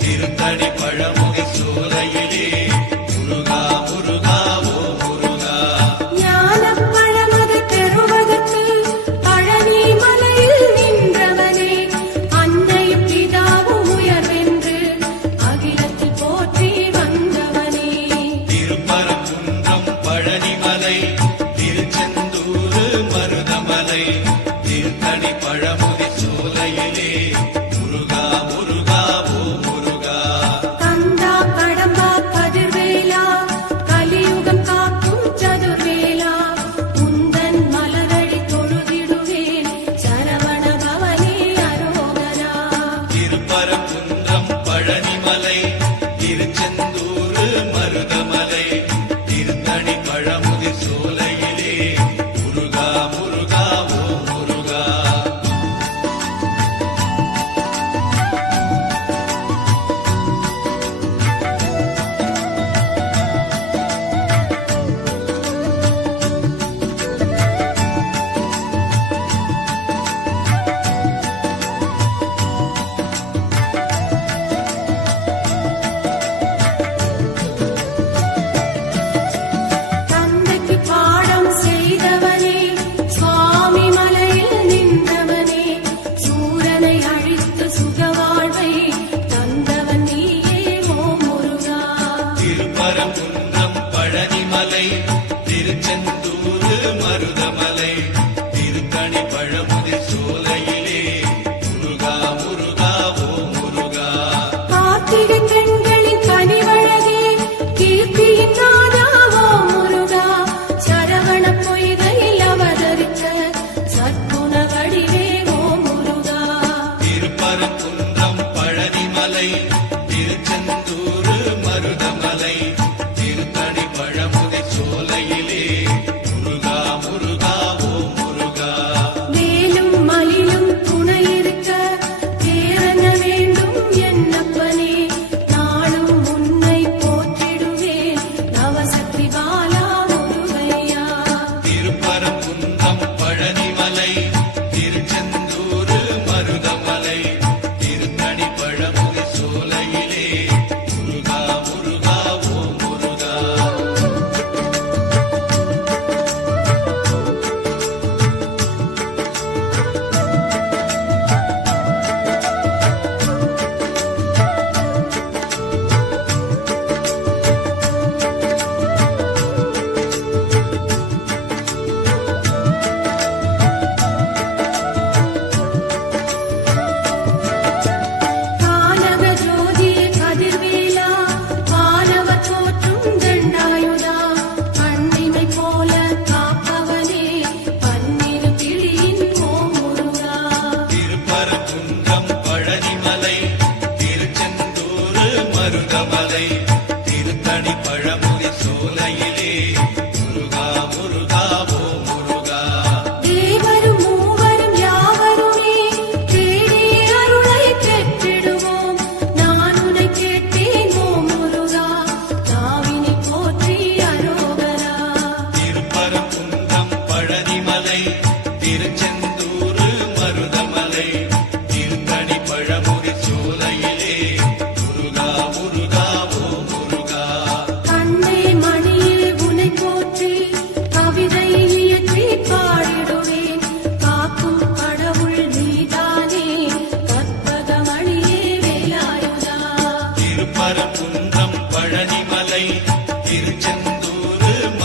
திருத்தடி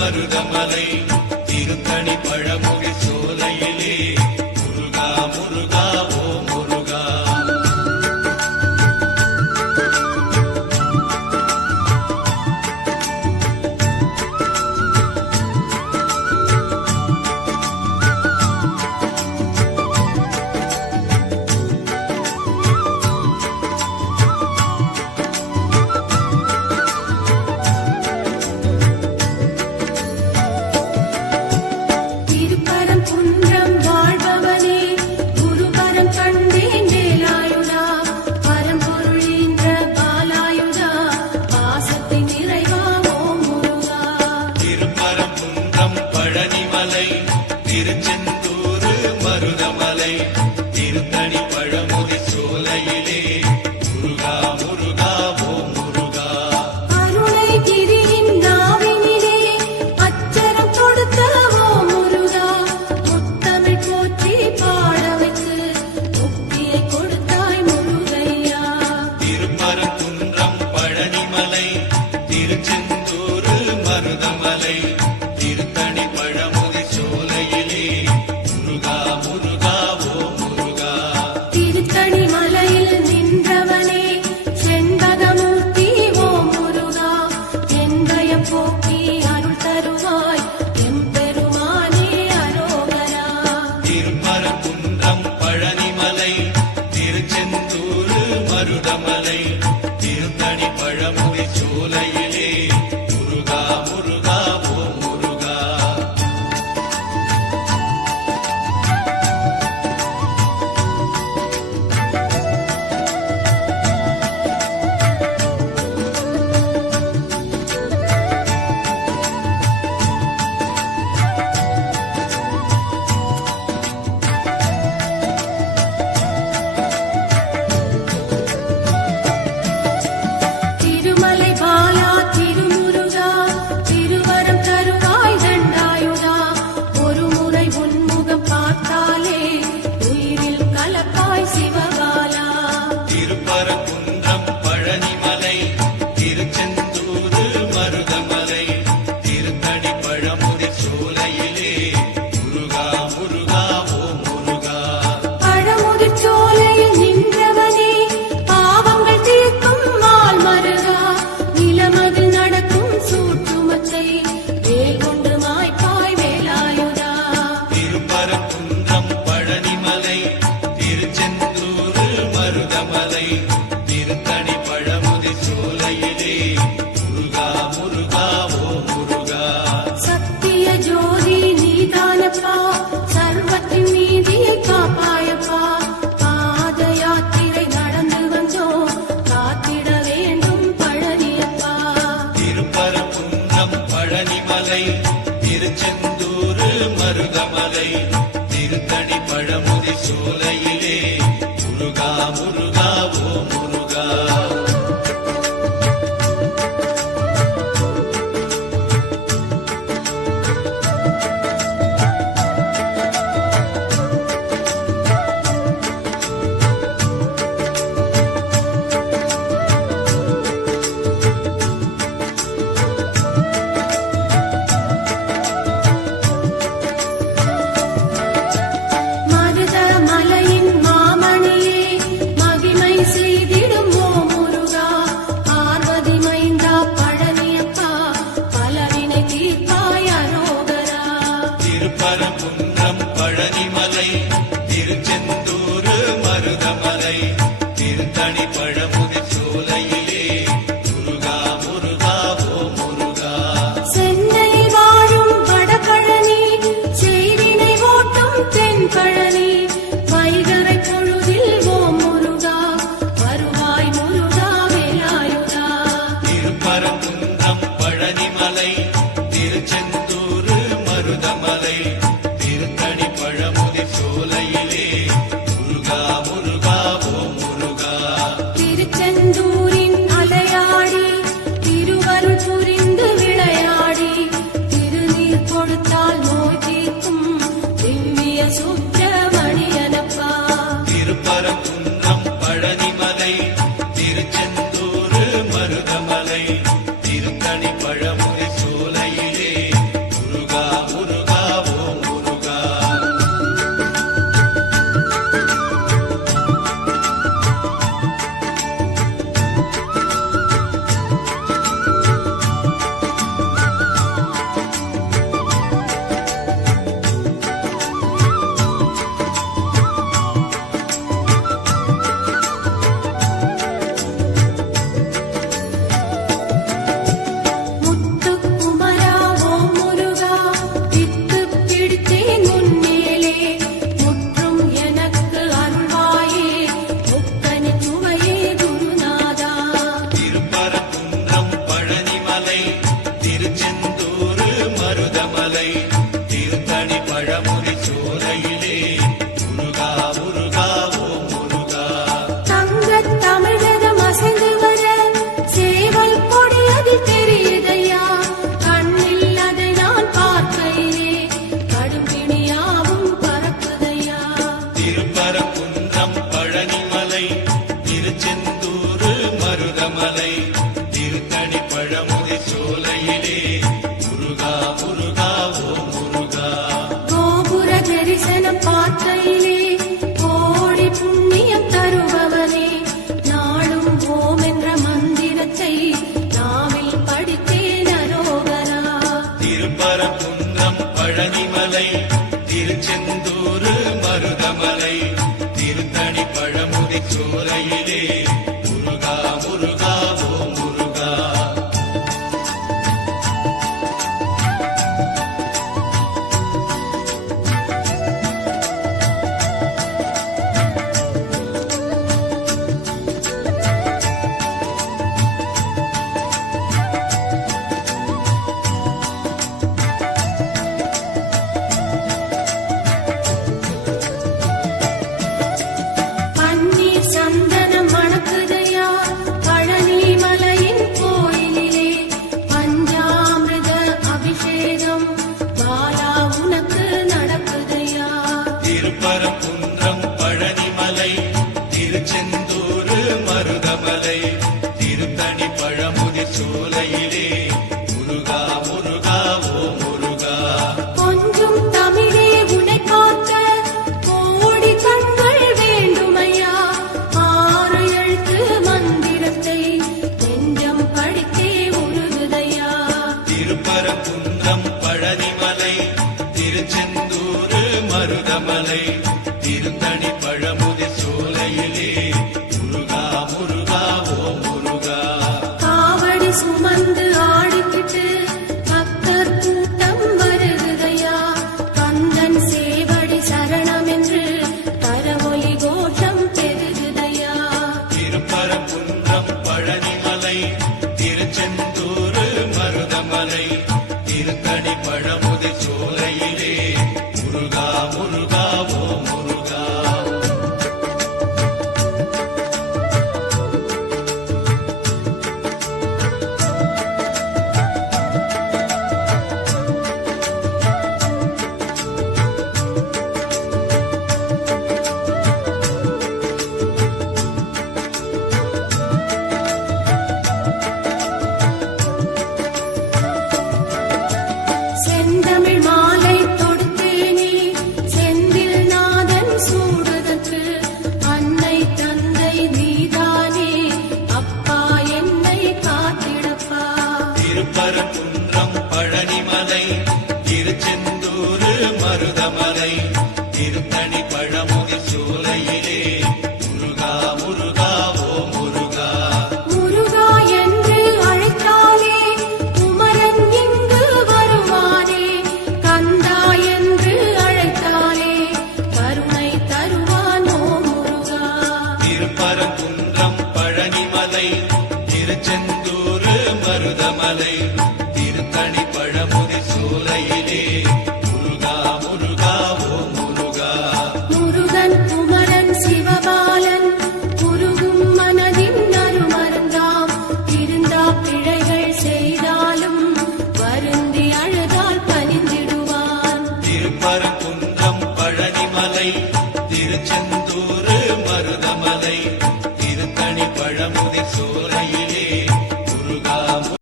Marudhamalai Tiruttani பழமுக Marudhamalai